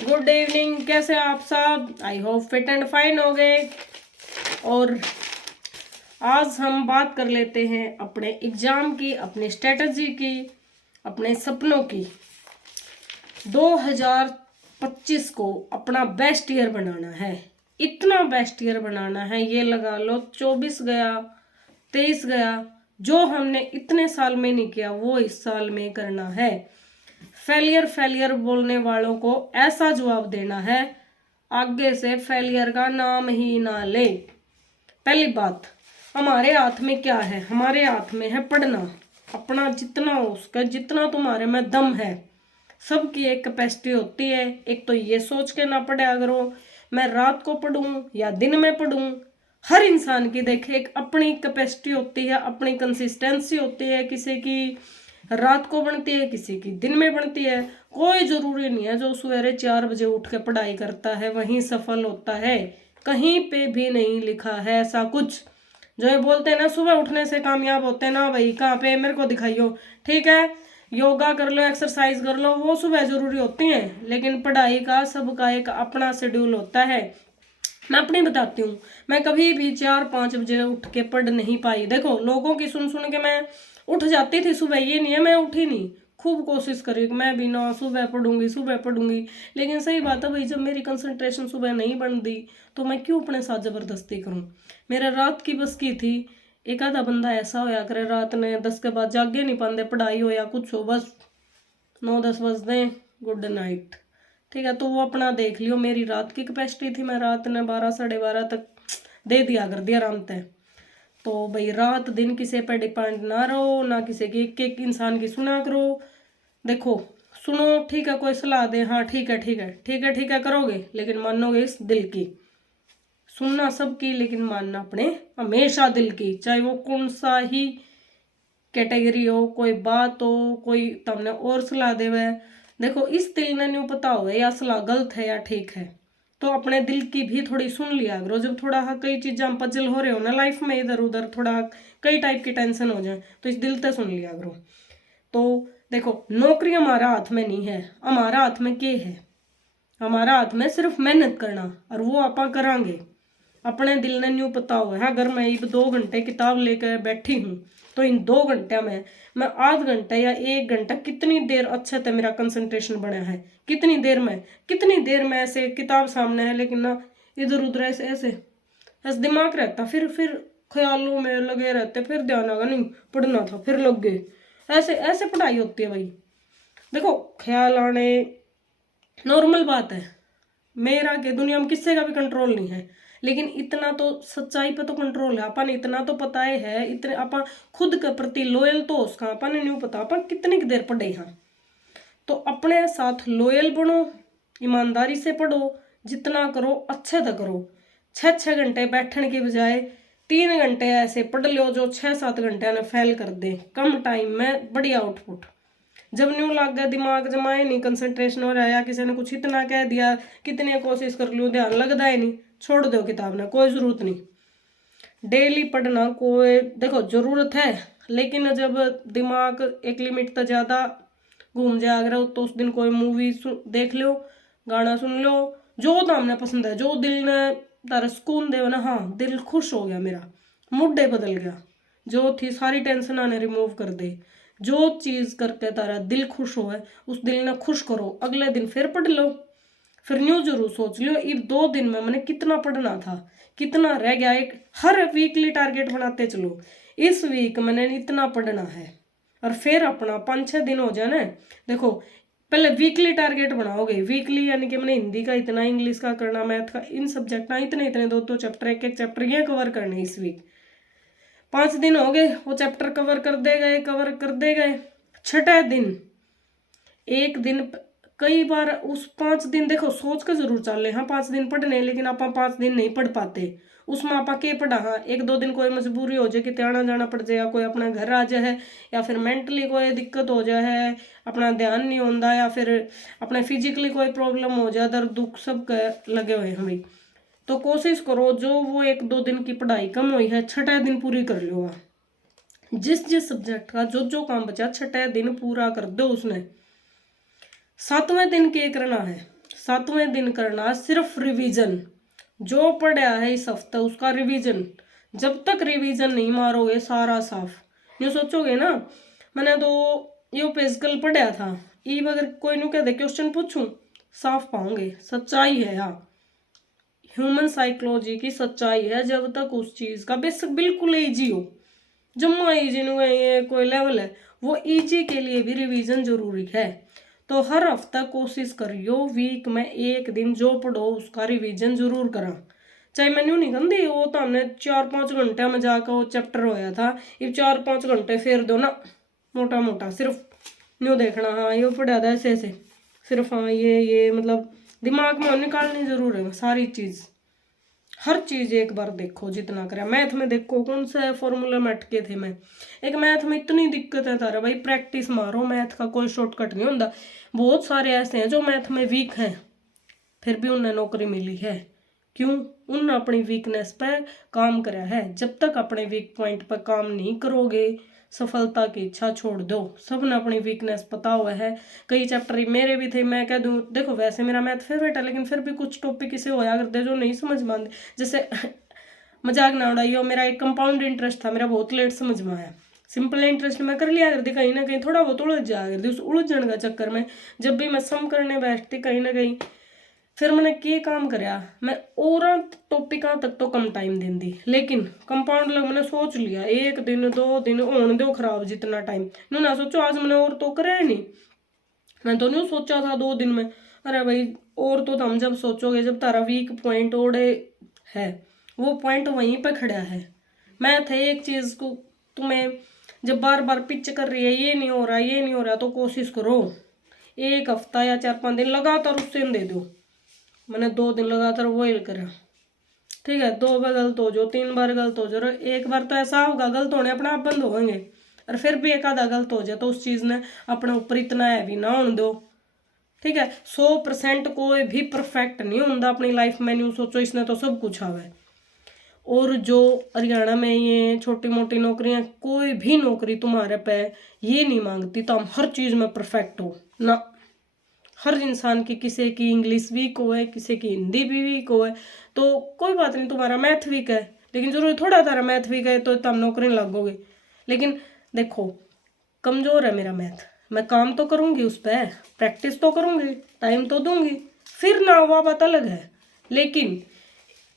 Good evening, कैसे आप सब? I hope fit and fine हो गए। और आज हम बात कर लेते हैं अपने एग्जाम की, अपनी स्ट्रेटजी की, अपने सपनों की। 2025 को अपना बेस्ट ईयर बनाना है। इतना बेस्ट ईयर बनाना है, ये लगा लो 24 गया, 23 गया, जो हमने इतने साल में नहीं किया वो इस साल में करना है। फेलियर फेलियर बोलने वालों को ऐसा जवाब देना है, आगे से फेलियर का नाम ही ना ले। पहली बात, हमारे हाथ में क्या है? हमारे हाथ में है पढ़ना। अपना जितना हो उसका, जितना तुम्हारे में दम है। सबकी एक कैपेसिटी होती है। एक तो ये सोच के ना पढ़ा करो मैं रात को पढ़ूं या दिन में पढ़ूं। हर इंसान की देखे एक अपनी कैपेसिटी होती है, अपनी कंसिस्टेंसी होती है। किसी की रात को बनती है, किसी की दिन में बनती है। कोई जरूरी नहीं है जो सवेरे 4 बजे उठ के पढ़ाई करता है वहीं सफल होता है। कहीं पे भी नहीं लिखा है ऐसा कुछ। जो ये बोलते हैं ना सुबह उठने से कामयाब होते हैं, ना भाई, कहाँ पे? मेरे को दिखाइयो। ठीक है, योगा कर लो, एक्सरसाइज कर लो, वो सुबह जरूरी होती हैं, लेकिन पढ़ाई का सबका एक अपना शेड्यूल होता है। मैं अपनी बताती हूँ, मैं कभी भी 4-5 बजे उठ के पढ़ नहीं पाई। देखो, लोगों की सुन सुन के मैं उठ जाती थी सुबह, ये नहीं है मैं उठी नहीं। खूब कोशिश करी कि मैं भी ना सुबह पढ़ूंगी, सुबह पढ़ूंगी। लेकिन सही बात है भाई, जब मेरी कंसंट्रेशन सुबह नहीं बनती तो मैं क्यों अपने साथ जबरदस्ती करूँ? मेरा रात की बस की थी। एक आधा बंदा ऐसा होया करे रात ने 10 के बाद जागे नहीं पाते, पढ़ाई हो या कुछ हो, बस 9-10 बज दें, गुड नाइट। ठीक है, तो वो अपना देख लियो। मेरी रात की कैपेसिटी थी, मैं रात ने 12-12:30 तक दे दिया कर दिया आराम से। तो भाई रात दिन किसी पर डिपेंड ना रहो, ना किसी की एक एक इंसान की सुना करो। देखो, सुनो, ठीक है, कोई सलाह दे, हाँ ठीक है ठीक है ठीक है ठीक है करोगे, लेकिन मानोगे इस दिल की। सुनना सबकी, लेकिन मानना अपने हमेशा दिल की, चाहे वो कौन सा ही कैटेगरी हो, कोई बात हो, कोई तुमने और सलाह देवे। देखो, इस दिल ने नहीं पता हो या सलाह गलत है या ठीक है, तो अपने दिल की भी थोड़ी सुन लिया करो। जब थोड़ा कई चीज़ें पजल हो रहे हो ना लाइफ में, इधर उधर थोड़ा कई टाइप की टेंशन हो जाए, तो इस दिल से सुन लिया करो। तो देखो, नौकरी हमारा हाथ में नहीं है, हमारा हाथ में क्या है? हमारा हाथ में सिर्फ मेहनत करना, और वो आप करांगे। अपने दिल ने न्यू पता हुआ है, अगर मैं 2 घंटे किताब लेकर बैठी हूँ तो इन 2 घंटे में मैं आध घंटा या 1 घंटा कितनी देर अच्छे से मेरा कंसंट्रेशन बना है, कितनी देर में ऐसे किताब सामने है, लेकिन ना इधर उधर ऐसे ऐसे ऐसे दिमाग रहता, फिर ख्यालों में लगे रहते, फिर ध्यान आगा नहीं पढ़ना था, फिर लग गए। ऐसे ऐसे पढ़ाई होती है भाई। देखो, ख्याल आने नॉर्मल बात है। मेरा के दुनिया में किसी का भी कंट्रोल नहीं है, लेकिन इतना तो सच्चाई पे तो कंट्रोल है। अपन इतना तो पता है, इतने अपन खुद के प्रति लॉयल तो उसका अपन नहीं पता अपन कितनी देर पढ़े हैं। तो अपने साथ लॉयल बनो, ईमानदारी से पढ़ो, जितना करो अच्छे से करो। 6-6 घंटे बैठने की बजाय 3 घंटे ऐसे पढ़ लो जो 6-7 घंटे ने फेल कर दे, कम टाइम में बढ़िया आउटपुट। जब न्यू लग गया दिमाग जमाए नहीं, कंसंट्रेशन हो रहा है, या किसी ने कुछ इतना कह दिया, कितनी कोशिश कर लूँ, ध्यान लगता है नहीं, छोड़ दो किताब ना, कोई जरूरत नहीं। डेली पढ़ना कोई, देखो, जरूरत है, लेकिन जब दिमाग एक लिमिट तक ज़्यादा घूम जाए अगर, तो उस दिन कोई मूवी देख लो, गाना सुन लो, जो तो हमने पसंद है, जो दिल ने तारा सुकून दे ना, हाँ दिल खुश हो गया, मेरा मूड बदल गया, जो थी सारी टेंशन आने रिमूव कर दे। जो चीज़ करके तारा दिल खुश हो है, उस दिल ने खुश करो, अगले दिन फिर पढ़ लो। फिर न्यू जरूर सोच लो ये 2 दिन में मैंने कितना पढ़ना था, कितना रह गया। एक हर वीकली टारगेट बनाते चलो, इस वीक मैंने इतना पढ़ना है, और फिर अपना 5-6 दिन हो जाए ना। देखो, पहले वीकली टारगेट बनाओगे, वीकली यानी कि मैंने हिंदी का इतना, इंग्लिश का करना, मैथ का, इन सब्जेक्ट का इतने इतने 2-2 चैप्टर, एक चैप्टर ये कवर करने इस वीक। 5 दिन हो गए, वो चैप्टर कवर कर दे गए। छठे दिन एक दिन, कई बार उस 5 दिन देखो सोच कर जरूर चल ले, हाँ 5 दिन पढ़ने, लेकिन आप 5 दिन नहीं पढ़ पाते। उसमें आप के पढ़ा, हाँ 1-2 दिन कोई मजबूरी हो जाए कि आना जाना पड़ जाए, कोई अपना घर आ जाए, या फिर मेंटली कोई दिक्कत हो जाए है, अपना ध्यान नहीं होता, या फिर अपने फिजिकली कोई प्रॉब्लम हो जाए, दर्द दुख सब लगे हुए हैं भाई। तो कोशिश करो जो वो 1-2 दिन की पढ़ाई कम हुई है, छठे दिन पूरी कर लो। जिस जिस सब्जेक्ट का जो जो काम बचा, छठे दिन पूरा कर दो उसने। 7वें दिन क्या करना है? 7वें दिन करना सिर्फ रिवीजन। जो पढ़ा है इस हफ्ते उसका रिवीजन। जब तक रिवीजन नहीं मारोगे सारा साफ। यूँ सोचोगे ना, मैंने तो यो पेज कल पढ़ा था, ई अगर कोई नु कह दे क्वेश्चन पूछूं साफ पाओगे। सच्चाई है, हाँ, ह्यूमन साइकोलॉजी की सच्चाई है। जब तक उस चीज का बेसिक बिल्कुल इजी हो, जम्मा इजी नु ये कोई लेवल है, वो इजी के लिए भी रिवीजन जरूरी है। तो हर हफ्ता कोशिश करियो वीक में एक दिन जो पढ़ो उसका रिवीजन जरूर करा। चाहे मैं न्यू नहीं कहती, वो तो हमने 4-5 घंटे में जाकर वो चैप्टर होया था, ये 4-5 घंटे फेर दो ना, मोटा मोटा सिर्फ न्यू देखना, हाँ ये पढ़ा था ऐसे ऐसे, सिर्फ हाँ ये मतलब दिमाग में निकालनी जरूर है सारी चीज़। हर चीज़ एक बार देखो जितना करें। मैथ में देखो कौन सा फॉर्मूला में अटके थे मैं, एक मैथ में इतनी दिक्कत है तारा भाई, प्रैक्टिस मारो, मैथ का कोई शॉर्टकट नहीं होता। बहुत सारे ऐसे हैं जो मैथ में वीक हैं फिर भी उन्हें नौकरी मिली है। क्यों? उन अपनी वीकनेस पर काम करा है। जब तक अपने वीक पॉइंट पर काम नहीं करोगे सफलता की इच्छा छोड़ दो। सब ने अपनी वीकनेस पता हुआ है। कई चैप्टर मेरे भी थे, मैं कह दूं देखो वैसे मेरा मैथ फेवरेट है, लेकिन फिर भी कुछ टॉपिक इसे होया करते जो नहीं समझ में आते। जैसे मजाक ना उड़ाइयो, मेरा एक कंपाउंड इंटरेस्ट था, मेरा बहुत लेट समझ में आया। सिंपल इंटरेस्ट में कर लिया करती, कहीं ना कहीं थोड़ा बहुत उलझ जाया करती। उस उलझन का चक्कर में जब भी मैं सम करने बैठती कहीं ना कहीं, फिर मैंने के काम कराया, मैं और टॉपिकां तक तो कम टाइम देंदी, लेकिन कंपाउंड लग मैंने सोच लिया 1 दिन 2 दिन होने दो खराब जितना टाइम नू ना सोचो आज मैंने और तो कराया नहीं। मैं तो नहीं सोचा था 2 दिन में, अरे भाई और तो हम जब सोचोगे जब तारा वीक पॉइंट ओढ़े है, वो पॉइंट वहीं पे खड़ा है। मैं थे एक चीज को तुम्हें जब बार बार पिच कर रही है ये नहीं हो रहा ये नहीं हो रहा, तो कोशिश करो 1 हफ्ता या 4-5 दिन लगातार उससे दे दो। मैंने 2 दिन लगातार वो ही करा, ठीक है, 2 बार गलत हो जाओ 3 बार गलत हो जाओ, एक बार तो ऐसा होगा गलत होने अपने आप बंद होंगे, और फिर भी एक आधा गलत हो जाए तो उस चीज़ ने अपने ऊपर इतना हैवी ना होने दो। ठीक है, 100% कोई भी परफेक्ट नहीं होता अपनी लाइफ में। न्यू सोचो इसने तो सब कुछ आवे। और जो हरियाणा में ये छोटी मोटी नौकरियां, कोई भी नौकरी तुम्हारे पे ये नहीं मांगती तो हम हर चीज़ में परफेक्ट हो ना। हर इंसान की, किसी की इंग्लिश वीक हो है, किसी की हिंदी भी वीक हो है, तो कोई बात नहीं, तुम्हारा मैथ वीक है, लेकिन जरूरी थोड़ा तारा मैथ वीक है तो तुम नौकरी लगोगे। लेकिन देखो कमज़ोर है मेरा मैथ, मैं काम तो करूँगी उस पर, प्रैक्टिस तो करूँगी, टाइम तो दूंगी, फिर ना हुआ बात अलग है। लेकिन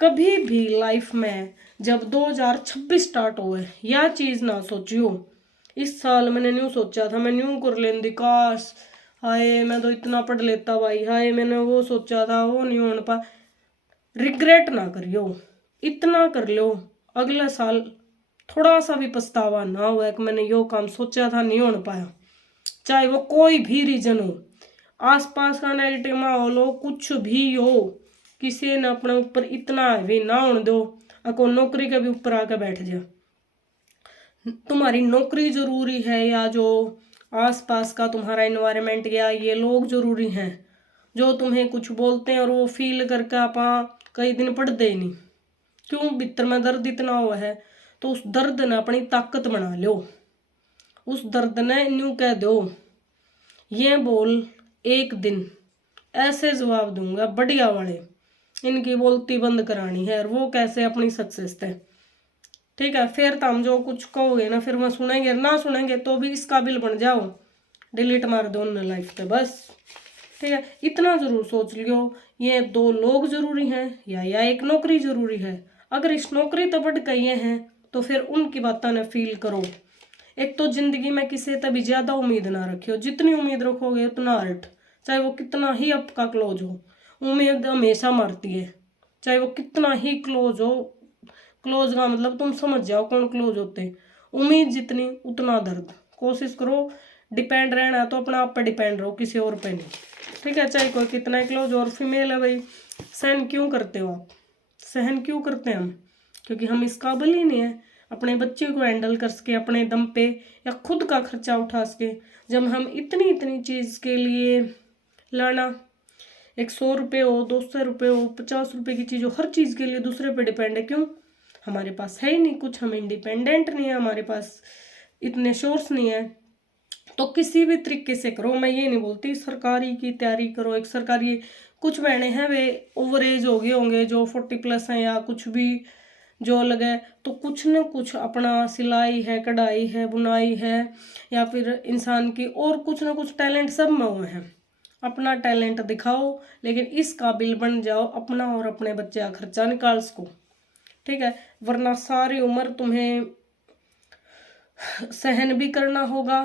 कभी भी लाइफ में जब 2026 स्टार्ट हुए यह चीज़ ना सोचियो इस साल मैंने न्यू सोचा था मैं न्यू कर लेंदी, काश हाय मैं तो इतना पढ़ लेता भाई, हाय मैंने वो सोचा था वो नहीं होने पा। रिग्रेट ना करियो, इतना कर लो अगले साल थोड़ा सा भी पछतावा ना हुआ कि मैंने यो काम सोचा था नहीं हो पाया। चाहे वो कोई भी रीजन हो, आसपास का नेगेटिव माहौल हो, कुछ भी हो, किसी ने अपने ऊपर इतना भी ना होने दो अको नौकरी के भी ऊपर आकर बैठ जा। तुम्हारी नौकरी जरूरी है या जो आसपास का तुम्हारा एनवायरनमेंट या ये लोग जरूरी हैं जो तुम्हें कुछ बोलते हैं और वो फील करके आप कई दिन पढ़ते ही नहीं। क्यों? भीतर में दर्द इतना हुआ है तो उस दर्द ने अपनी ताकत बना लो। उस दर्द ने न्यू कह दो ये बोल एक दिन ऐसे जवाब दूंगा बढ़िया वाले, इनकी बोलती बंद करानी है, और वो कैसे अपनी सक्सेस थे। ठीक है, फिर तुम जो कुछ कहोगे ना फिर मैं सुनेंगे ना सुनेंगे तो भी इस काबिल बन जाओ, डिलीट मार दो उन लाइफ पे बस। ठीक है, इतना जरूर सोच लियो ये 2 लोग जरूरी हैं या एक नौकरी जरूरी है। अगर इस नौकरी तो बढ़ गई हैं तो फिर उनकी बातों ने फील करो। एक तो जिंदगी में किसी तभी ज्यादा उम्मीद ना रखियो, जितनी उम्मीद रखोगे उतना हर्ट, चाहे वो कितना ही आपका क्लोज हो। उम्मीद हमेशा मरती है, चाहे वो कितना ही क्लोज हो। क्लोज का मतलब तुम समझ जाओ कौन क्लोज होते हैं। उम्मीद जितनी उतना दर्द। कोशिश करो डिपेंड रहना तो अपना आप पे डिपेंड रहो, किसी और पे नहीं। ठीक है, चाहे कोई कितना क्लोज और फीमेल है भाई, सहन क्यों करते हो आप? सहन क्यों करते हैं हम? क्योंकि हम इस काबिल ही नहीं है अपने बच्चे को हैंडल कर सके अपने दम पे, या खुद का खर्चा उठा सके। जब हम इतनी इतनी चीज़ के लिए लाना, एक 100 रुपये हो 200 रुपये हो 50 रुपये की चीज़ हो, हर चीज़ के लिए दूसरे पे डिपेंड है। क्यों? हमारे पास है ही नहीं कुछ, हम इंडिपेंडेंट नहीं है, हमारे पास इतने सोर्स नहीं है। तो किसी भी तरीके से करो, मैं ये नहीं बोलती सरकारी की तैयारी करो, एक सरकारी कुछ बहनें हैं वे ओवर एज हो गए होंगे, जो 40+ हैं या कुछ भी जो लगे, तो कुछ न कुछ अपना सिलाई है, कढ़ाई है, बुनाई है, या फिर इंसान की और कुछ ना कुछ टैलेंट सब में हुए हैं। अपना टैलेंट दिखाओ, लेकिन इस काबिल बन जाओ अपना और अपने बच्चे का खर्चा निकाल सको, ठीक है। वरना सारी उम्र तुम्हें सहन भी करना होगा,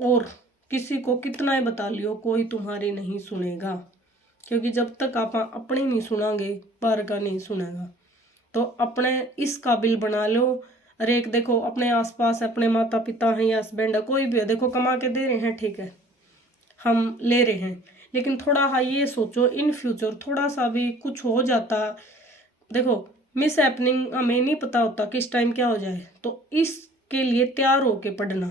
और किसी को कितना ही बता लियो कोई तुम्हारी नहीं सुनेगा, क्योंकि जब तक आप अपनी नहीं सुनांगे बाहर का नहीं सुनेगा। तो अपने इस काबिल बना लो। अरे एक देखो अपने आसपास अपने माता पिता हैं या हस्बैंड है, कोई भी है, देखो कमा के दे रहे हैं, ठीक है, हम ले रहे हैं, लेकिन थोड़ा हाँ ये सोचो इन फ्यूचर थोड़ा सा भी कुछ हो जाता, देखो मिस हैपनिंग हमें नहीं पता होता किस टाइम क्या हो जाए, तो इसके लिए तैयार होके पढ़ना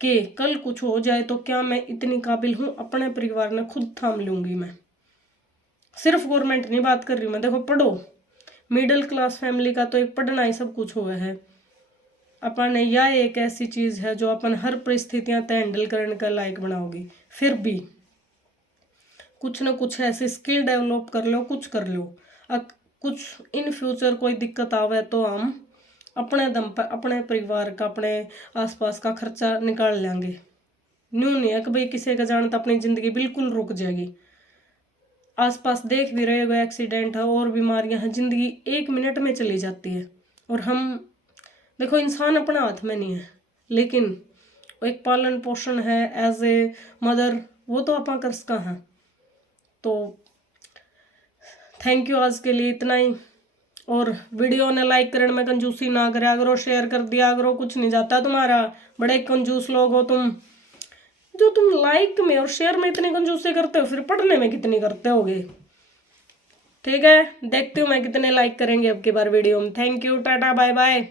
कि कल कुछ हो जाए तो क्या मैं इतनी काबिल हूँ, अपने परिवार ने खुद थाम लूंगी मैं। सिर्फ गवर्नमेंट नहीं बात कर रही मैं, देखो पढ़ो, मिडिल क्लास फैमिली का तो एक पढ़ना ही सब कुछ हुआ है अपन। यह एक ऐसी चीज है जो अपन हर परिस्थितियां हैंडल करने का लायक बनाओगी। फिर भी कुछ ना कुछ ऐसे स्किल डेवलप कर लो, कुछ कर लो, कुछ इन फ्यूचर कोई दिक्कत आवे तो हम अपने दम पर अपने परिवार का, अपने आसपास का खर्चा निकाल लेंगे। न्यू नहीं है कि भाई किसी का जानता अपनी जिंदगी बिल्कुल रुक जाएगी। आसपास देख भी रहे हो एक्सीडेंट है और बीमारियां हैं, जिंदगी 1 मिनट में चली जाती है। और हम देखो इंसान अपने हाथ में नहीं है, लेकिन वो एक पालन पोषण है एज ए मदर, वो तो आप कर सका है। तो थैंक यू, आज के लिए इतना ही। और वीडियो ने लाइक करने में कंजूसी ना करे करो, शेयर कर दिया करो, कुछ नहीं जाता तुम्हारा। बड़े कंजूस लोग हो तुम, जो तुम लाइक में और शेयर में इतने कंजूसी करते हो, फिर पढ़ने में कितनी करते होगे। ठीक है, देखती हूँ मैं कितने लाइक करेंगे अब की बार वीडियो में। Thank you, tata bye bye.